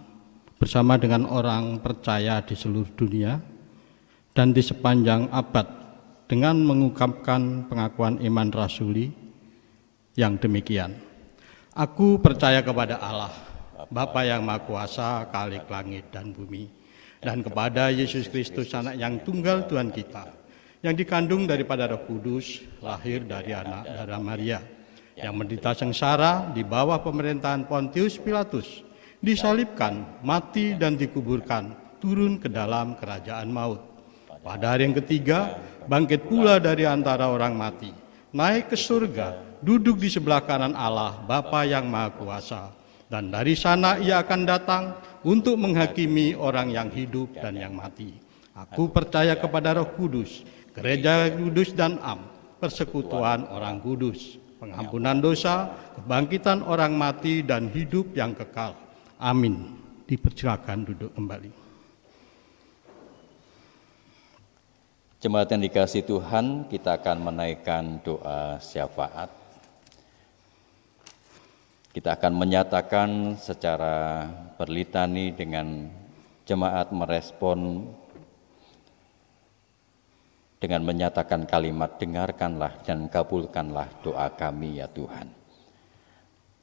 bersama dengan orang percaya di seluruh dunia dan di sepanjang abad dengan mengungkapkan pengakuan iman rasuli yang demikian. Aku percaya kepada Allah, Bapa yang Maha Kuasa, Khalik langit dan bumi, dan kepada Yesus Kristus, Anak yang tunggal Tuhan kita, yang dikandung daripada Roh Kudus, lahir dari anak darah Maria, yang menderita sengsara di bawah pemerintahan Pontius Pilatus, disalibkan, mati dan dikuburkan, turun ke dalam kerajaan maut. Pada hari yang ketiga, bangkit pula dari antara orang mati, naik ke surga, duduk di sebelah kanan Allah, Bapa yang Maha Kuasa. Dan dari sana ia akan datang untuk menghakimi orang yang hidup dan yang mati. Aku percaya kepada Roh Kudus, gereja kudus dan am, persekutuan orang kudus, pengampunan dosa, kebangkitan orang mati, dan hidup yang kekal. Amin. Dipersilakan duduk kembali. Jemaat yang dikasihi Tuhan, kita akan menaikkan doa syafaat. Kita akan menyatakan secara berlitani dengan jemaat merespon dengan menyatakan kalimat, dengarkanlah dan kabulkanlah doa kami ya Tuhan.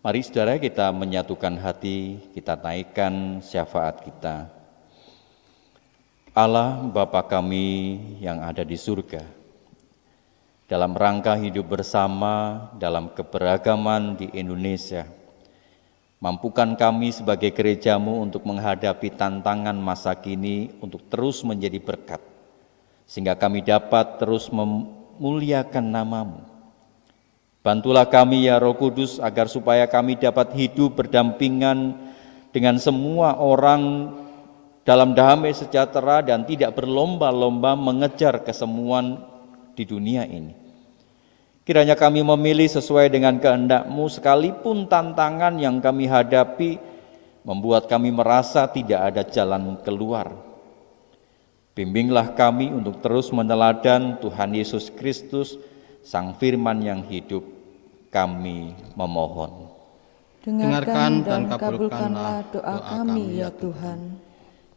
Mari saudara kita menyatukan hati, kita naikkan syafaat kita. Allah Bapa kami yang ada di surga, dalam rangka hidup bersama dalam keberagaman di Indonesia, mampukan kami sebagai gerejamu untuk menghadapi tantangan masa kini untuk terus menjadi berkat, sehingga kami dapat terus memuliakan nama-Mu. Bantulah kami ya Roh Kudus agar supaya kami dapat hidup berdampingan dengan semua orang dalam damai sejahtera dan tidak berlomba-lomba mengejar kesemuan di dunia ini. Kiranya kami memilih sesuai dengan kehendak-Mu sekalipun tantangan yang kami hadapi membuat kami merasa tidak ada jalan keluar. Bimbinglah kami untuk terus meneladan Tuhan Yesus Kristus, Sang Firman yang hidup, kami memohon. Dengarkan dan kabulkanlah doa kami ya Tuhan.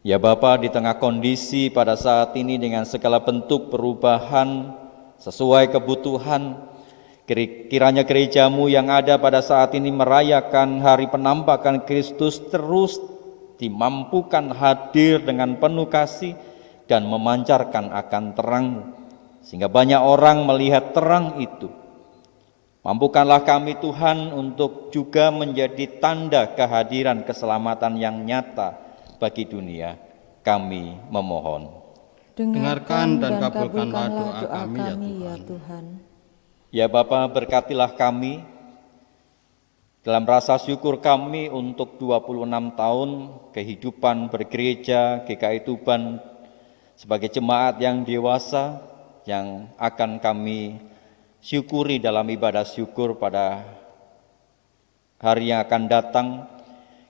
Ya Bapa, di tengah kondisi pada saat ini dengan segala bentuk perubahan sesuai kebutuhan, kiranya gerejamu yang ada pada saat ini merayakan hari penampakan Kristus terus dimampukan hadir dengan penuh kasih dan memancarkan akan terang-Mu, sehingga banyak orang melihat terang itu. Mampukanlah kami Tuhan untuk juga menjadi tanda kehadiran keselamatan yang nyata bagi dunia, kami memohon. Dengarkan dan kabulkanlah doa kami ya Tuhan. Ya Bapa, berkatilah kami dalam rasa syukur kami untuk 26 tahun kehidupan bergereja GKI Tuban sebagai jemaat yang dewasa yang akan kami syukuri dalam ibadah syukur pada hari yang akan datang.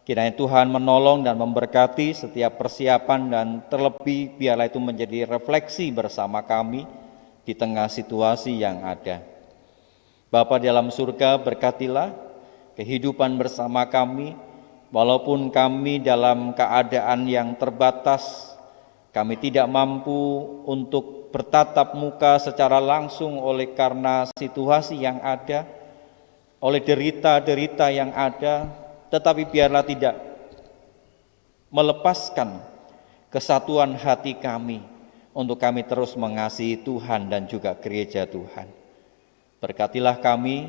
Kiranya Tuhan menolong dan memberkati setiap persiapan dan terlebih biarlah itu menjadi refleksi bersama kami di tengah situasi yang ada. Bapa di dalam surga, berkatilah kehidupan bersama kami, walaupun kami dalam keadaan yang terbatas, kami tidak mampu untuk bertatap muka secara langsung oleh karena situasi yang ada, oleh derita-derita yang ada, tetapi biarlah tidak melepaskan kesatuan hati kami untuk kami terus mengasihi Tuhan dan juga gereja Tuhan. Berkatilah kami,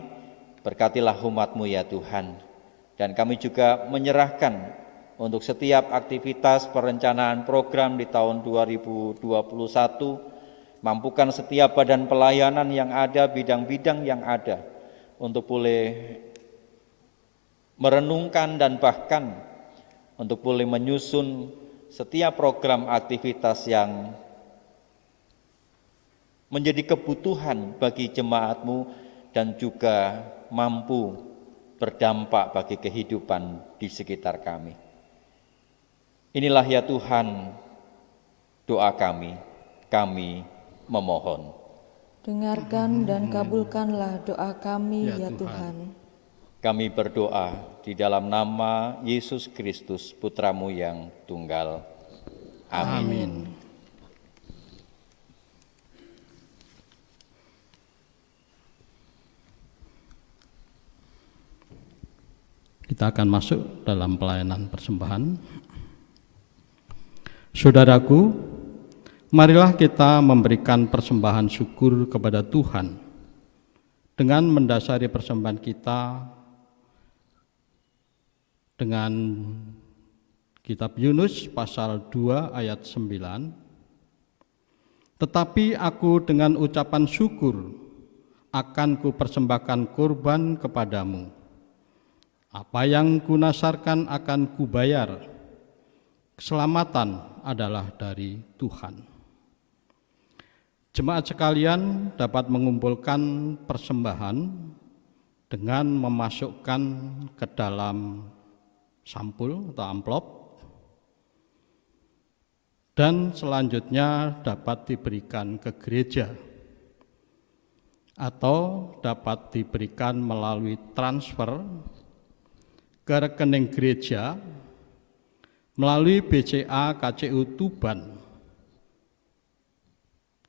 berkatilah umat-Mu ya Tuhan. Dan kami juga menyerahkan untuk setiap aktivitas perencanaan program di tahun 2021, mampukan setiap badan pelayanan yang ada, bidang-bidang yang ada, untuk boleh merenungkan dan bahkan untuk boleh menyusun setiap program aktivitas yang menjadi kebutuhan bagi jemaat-Mu dan juga mampu berdampak bagi kehidupan di sekitar kami. Inilah ya Tuhan doa kami memohon. Dengarkan dan kabulkanlah doa kami ya Tuhan. Kami berdoa di dalam nama Yesus Kristus, Putra-Mu yang tunggal. Amin. Kita akan masuk dalam pelayanan persembahan. Saudaraku, marilah kita memberikan persembahan syukur kepada Tuhan dengan mendasari persembahan kita dengan kitab Yunus pasal 2 ayat 9. Tetapi aku dengan ucapan syukur akan kupersembahkan kurban kepadamu. Apa yang kunasarkan akan kubayar. Keselamatan adalah dari Tuhan. Jemaat sekalian dapat mengumpulkan persembahan dengan memasukkan ke dalam sampul atau amplop, dan selanjutnya dapat diberikan ke gereja atau dapat diberikan melalui transfer ke rekening gereja melalui BCA KCU Tuban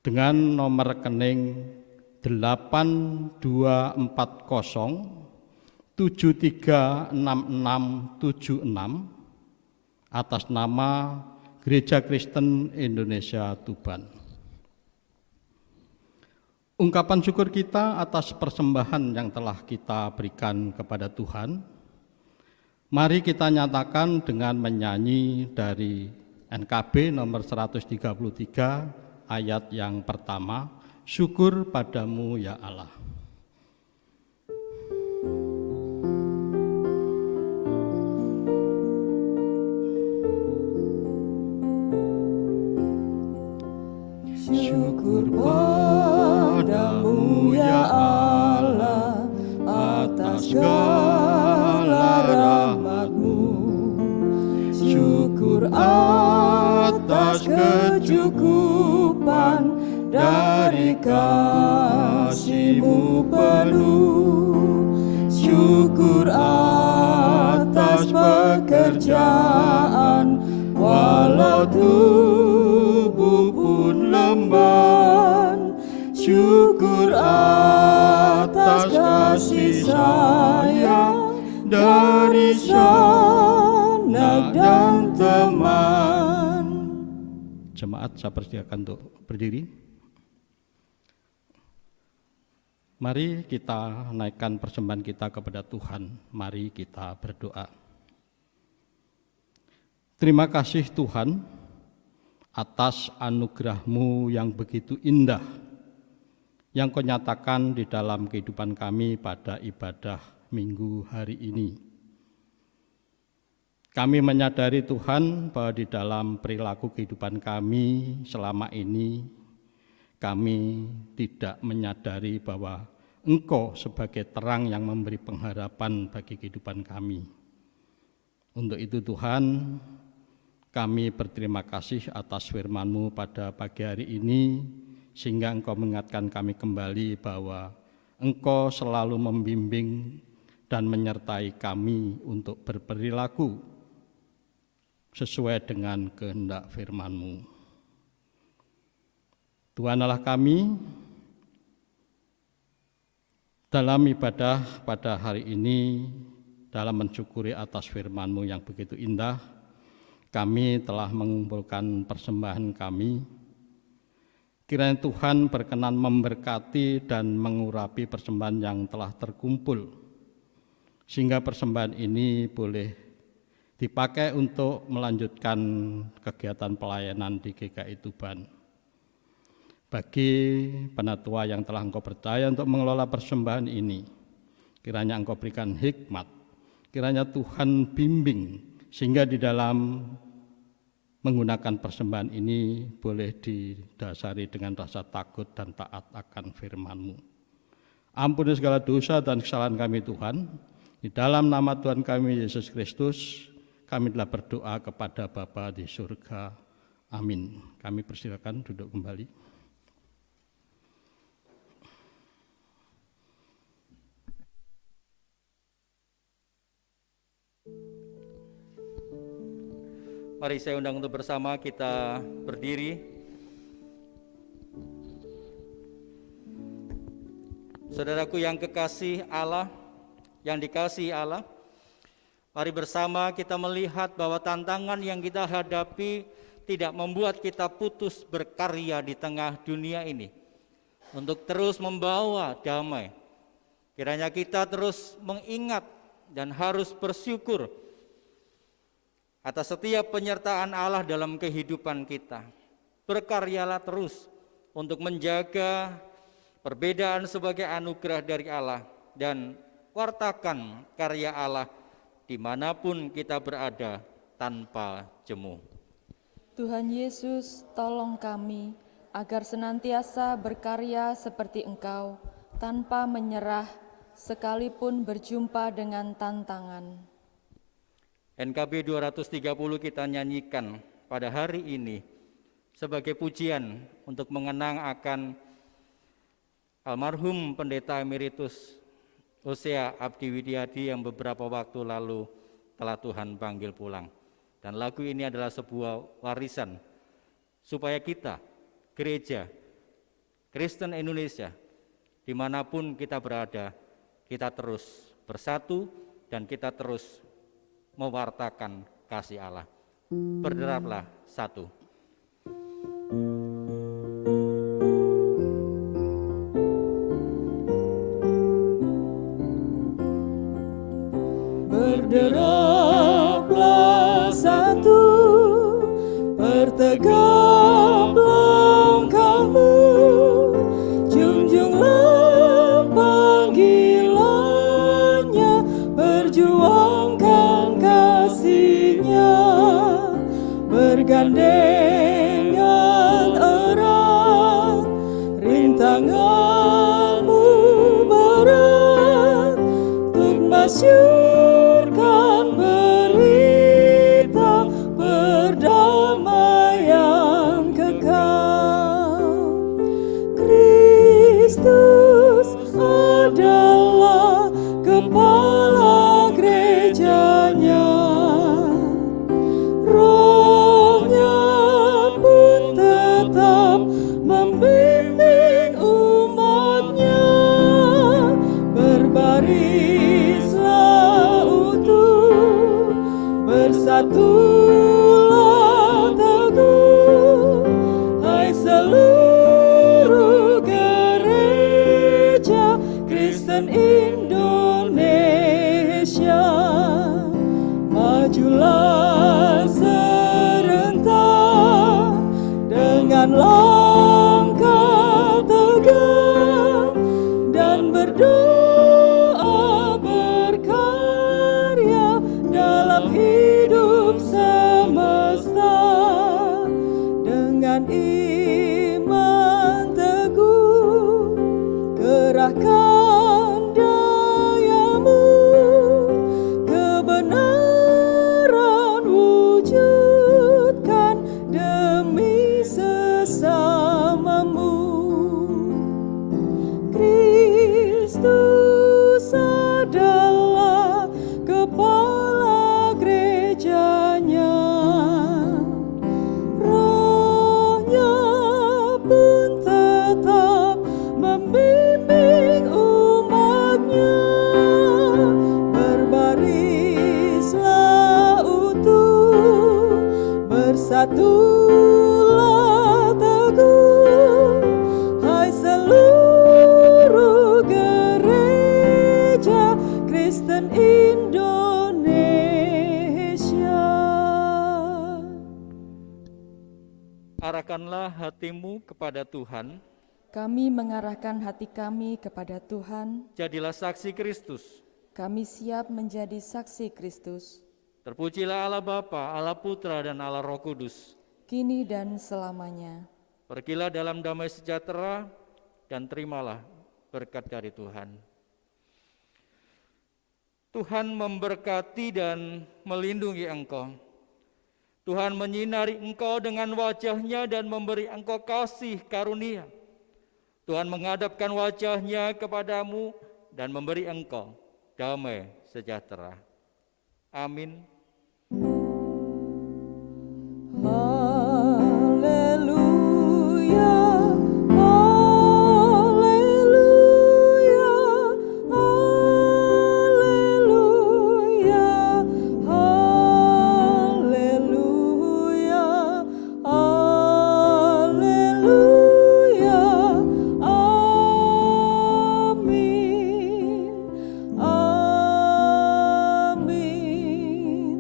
dengan nomor rekening 8240736676 atas nama Gereja Kristen Indonesia Tuban. Ungkapan syukur kita atas persembahan yang telah kita berikan kepada Tuhan, mari kita nyatakan dengan menyanyi dari NKB nomor 133 ayat yang pertama, syukur padamu ya Allah. Syukur padamu ya Allah atas segala rahmat-Mu. Syukur atas kecukupan dari kasih-Mu penuh. Syukur atas pekerjaan walau tubuh pun lemban. Syukur atas kasih sayang dari sanak dan teman. Jemaat, saya persilakan untuk berdiri. Mari kita naikkan persembahan kita kepada Tuhan. Mari kita berdoa. Terima kasih Tuhan atas anugerah-Mu yang begitu indah yang Kau nyatakan di dalam kehidupan kami pada ibadah Minggu hari ini. Kami menyadari Tuhan bahwa di dalam perilaku kehidupan kami selama ini kami tidak menyadari bahwa Engkau sebagai terang yang memberi pengharapan bagi kehidupan kami. Untuk itu Tuhan, kami berterima kasih atas firman-Mu pada pagi hari ini, sehingga Engkau mengingatkan kami kembali bahwa Engkau selalu membimbing dan menyertai kami untuk berperilaku sesuai dengan kehendak firman-Mu. Tuhan Allah kami, dalam ibadah pada hari ini, dalam mensyukuri atas firman-Mu yang begitu indah, kami telah mengumpulkan persembahan kami. Kiranya Tuhan berkenan memberkati dan mengurapi persembahan yang telah terkumpul, sehingga persembahan ini boleh dipakai untuk melanjutkan kegiatan pelayanan di GKI Tuban. Bagi penatua yang telah Engkau percaya untuk mengelola persembahan ini, kiranya Engkau berikan hikmat, kiranya Tuhan bimbing, sehingga di dalam menggunakan persembahan ini boleh didasari dengan rasa takut dan taat akan firman-Mu. Ampuni segala dosa dan kesalahan kami Tuhan, di dalam nama Tuhan kami Yesus Kristus, kami telah berdoa kepada Bapa di surga. Amin. Kami persilakan duduk kembali. Mari saya undang untuk bersama kita berdiri. Saudaraku yang kekasih Allah, yang dikasihi Allah, mari bersama kita melihat bahwa tantangan yang kita hadapi tidak membuat kita putus berkarya di tengah dunia ini untuk terus membawa damai. Kiranya kita terus mengingat dan harus bersyukur atas setiap penyertaan Allah dalam kehidupan kita. Berkaryalah terus untuk menjaga perbedaan sebagai anugerah dari Allah dan wartakan karya Allah dimanapun kita berada tanpa jemu. Tuhan Yesus, tolong kami agar senantiasa berkarya seperti Engkau, tanpa menyerah, sekalipun berjumpa dengan tantangan. NKB 230 kita nyanyikan pada hari ini sebagai pujian untuk mengenang akan almarhum Pendeta Emeritus Hosea Abdi Widiadi yang beberapa waktu lalu telah Tuhan panggil pulang. Dan lagu ini adalah sebuah warisan supaya kita, gereja Kristen Indonesia, dimanapun kita berada, kita terus bersatu dan kita terus mewartakan kasih Allah. Berderaplah satu. Berderaplah satu, bertegap langkahmu, junjunglah panggilannya, perjuangkan kasihnya, bergandengan erat, rintanganmu berat, untuk masyurkan berita perdamaian kekal. Kristus adalah kepala gerejanya, Roh-Nya pun tetap membimbing umat-Nya. Berbarislah utuh, bersatulah teguh, hai seluruh gereja Kristen Indonesia. Majulah serentak dengan langkah tegak dan berdoa berkarya dalam hidup semesta. Dengan iman teguh, kerahkan dayamu, kebenaran wujudkan demi sesamamu. Kristus adalah kepala gerejanya, Roh-Nya pun tetap membimbing umat-Nya. Berbarislah utuh, bersatulah teguh, hai seluruh gereja Kristen Indonesia. Arahkanlah hatimu kepada Tuhan, Kami mengarahkan hati kami kepada Tuhan, jadilah saksi Kristus. kami siap menjadi saksi Kristus, Terpujilah Allah Bapa, Allah Putra, dan Allah Roh Kudus. kini dan selamanya. Pergilah dalam damai sejahtera dan terimalah berkat dari Tuhan. Tuhan memberkati dan melindungi engkau. Tuhan menyinari engkau dengan wajah-Nya dan memberi engkau kasih karunia. Tuhan menghadapkan wajah-Nya kepadamu dan memberi engkau damai sejahtera. Amin. Haleluya, haleluya, haleluya, haleluya, haleluya, amin, amin.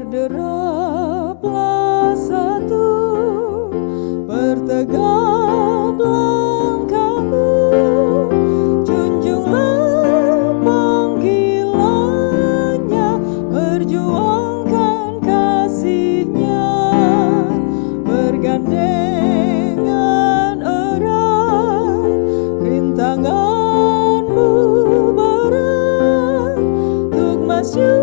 Berderaplah satu, bertegap langkahmu, junjunglah panggilannya, perjuangkan kasihnya, bergandengan erat, rintanganmu berat, untuk maju